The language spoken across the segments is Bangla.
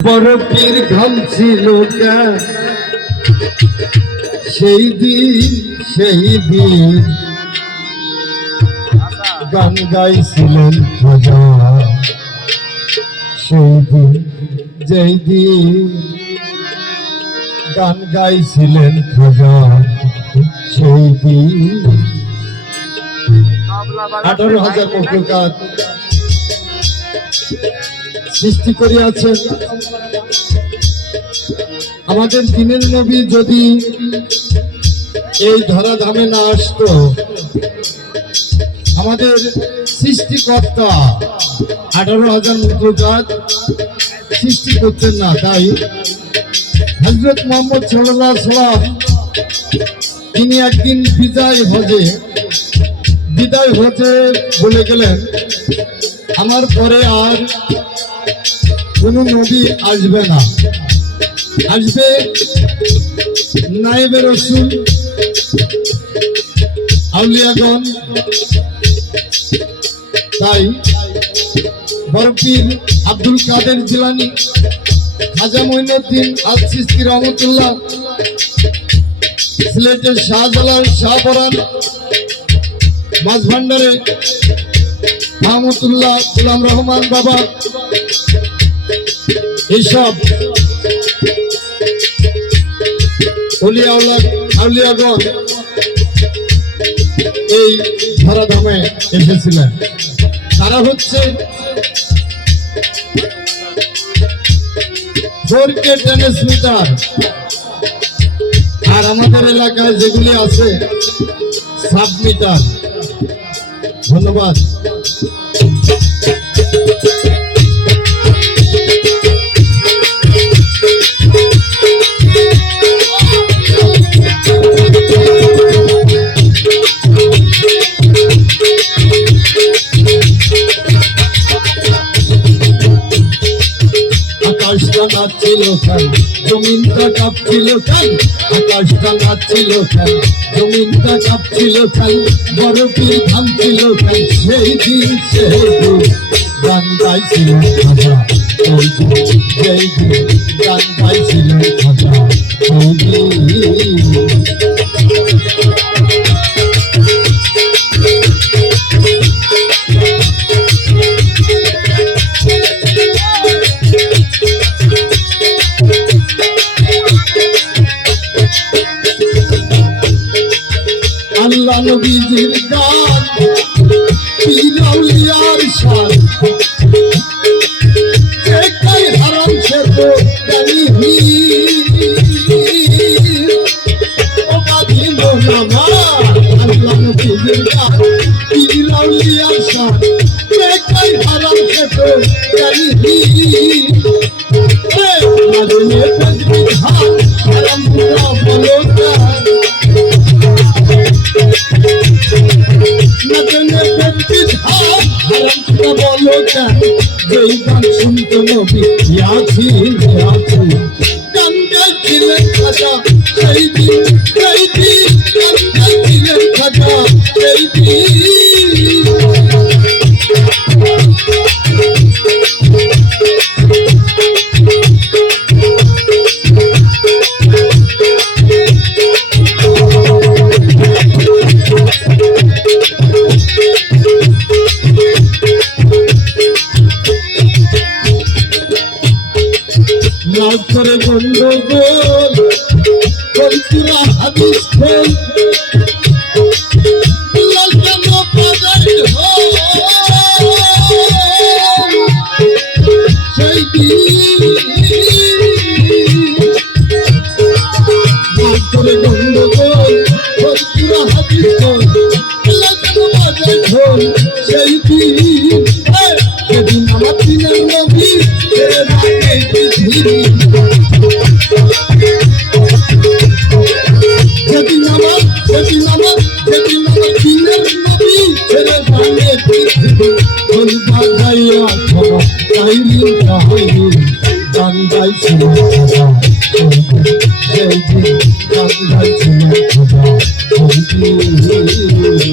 বরফের ঘাম ছিল সেই দিন গান গাইছিলেন খাজা। সেই দিন যেই দিন গান গাইছিলেন খাজা, সেই দিন 18,000 মখলুকাত সৃষ্টি করিয়াছেন। আমাদের দিনের নবী যদি এই ধরাধামে না আসতো, আমাদের সৃষ্টিকর্তা 18,000 মখলুকাত সৃষ্টি করতেন না। তাই হযরত মুহাম্মদ সাল্লাল্লাহু আলাইহি ওয়াসাল্লাম তিনি একদিন বিদায় হজে বলে গেলেন, আমার পরে আর কোন নবী আসবে না, আসবে নায়েবে রাসূল, আউলিয়াগণ। তাই বরফির আব্দুল কাদের জিলানী, খাজা মঈনুদ্দিন আল চিশতি রহমতুল্লাহ, সিলেটের শাহজালাল শাহপরান, মাঝভান্ডারে মাহমুদুল্লাহ গোলাম রহমান বাবা, এইসব আউলিয়াগণ এই ধরাধামে এসেছিলেন। তারা হচ্ছে 4K ট্রান্সমিটার, আর আমাদের এলাকায় যেগুলি আছে সাবমিটার। ধন্যবাদ। আকাশটা নাচছিল কেন, জমিনটা কাঁপছিল কেন, আকাশটা নাচছিল কেন, জমিনটা কাঁপছিল কেন, বরফের ঘামছিল কেন, সেই দিন গান গাইছিলেন খাজা। সেই দিন গান গাইছিলেন খাজা, সেই দিন। আল্লাহ নবীজির গান, পীর আউলিয়ার শান, একটাই হারাম সে তো জানি ও বাঁধিল নামা। আল্লাহ নবীজির গান, পীর আউলিয়ার শান, একটাই হারাম সে তো জানি মাঝে তজবির হাত হারাম পুরা বলো যেই গান শুনতে নবী ইয়াছিন গান গাইছিলেন খাজা, সেই দিন গান গাইছিলেন খাজা, সেই দিন। নাচ করে গন্ডগোল কলপুরা হাদিস খোল, লালকান বাজারে হোল, সেই দিন। নাচ করে গন্ডগোল কলপুরা হাদিস খোল, লালকান বাজারে হোল, সেই দিন। সেদিন আমার দিনের নবী ছেড়ে ভাগে পৃথিবী, সেদিন আমার দিনের নবী ছেড়ে ভাগে পৃথিবী। ঢোল বাজাইয়া খাওয়া কাহিনী কাহিনী গান গাইছিলেন খাজা, সেই দিন গান গাইছিলেন খাজা, সেই দিন।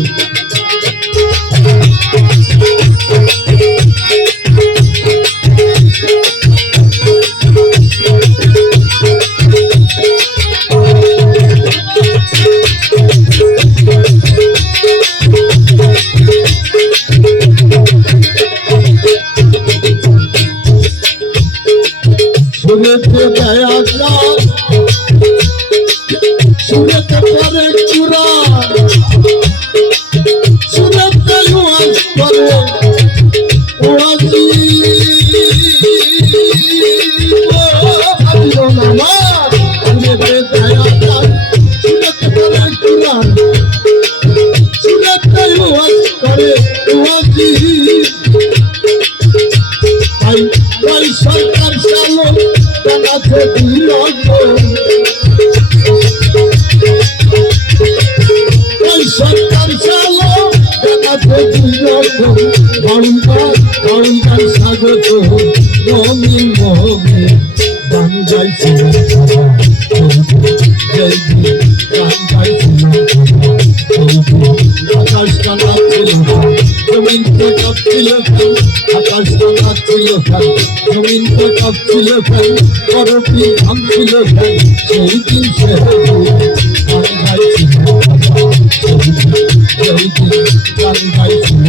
শুনেতে দয়া গান শুনেতে পারে চূড়া শুনেতে ওয়াজ করে ওয়াজি শুনেতে দয়া গান শুনেতে পারে চূড়া শুনেতে ওয়াজ করে ওয়াজি ভাই সরকার চালো জানাতে দিল সরকার চালো জানাতে দিল বাউন্ডার স্বাগত মমি মমি গান গাইছিল গান গাইছিল আকাশ কানাচ্ছিল জমিন কাঁপছিল আকাশ কানাচ্ছিল জমিন কাঁপছিল করপি থামছিল সেই দিন সে গান গাইছিল সেই দিন গান গাইছিল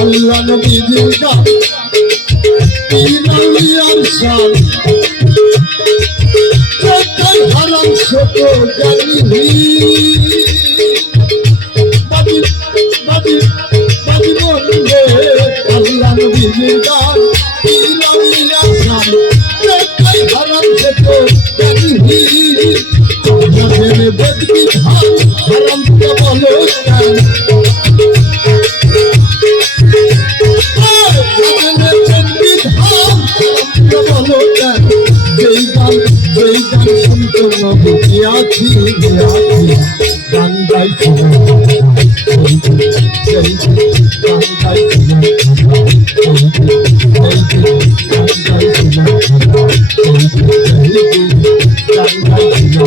আল্লাহ নবীর গান ইনালিয়ার শান যতই হারাম ছোট জানি বাদি বাদি বাদি বলবে আল্লাহ নবীর গান ইনালিয়ার শান যতই হারাম ছোট জানি যাদের বেদবি ধান হারাম কে বলো কেন গান গাইছিল গান গাইছিল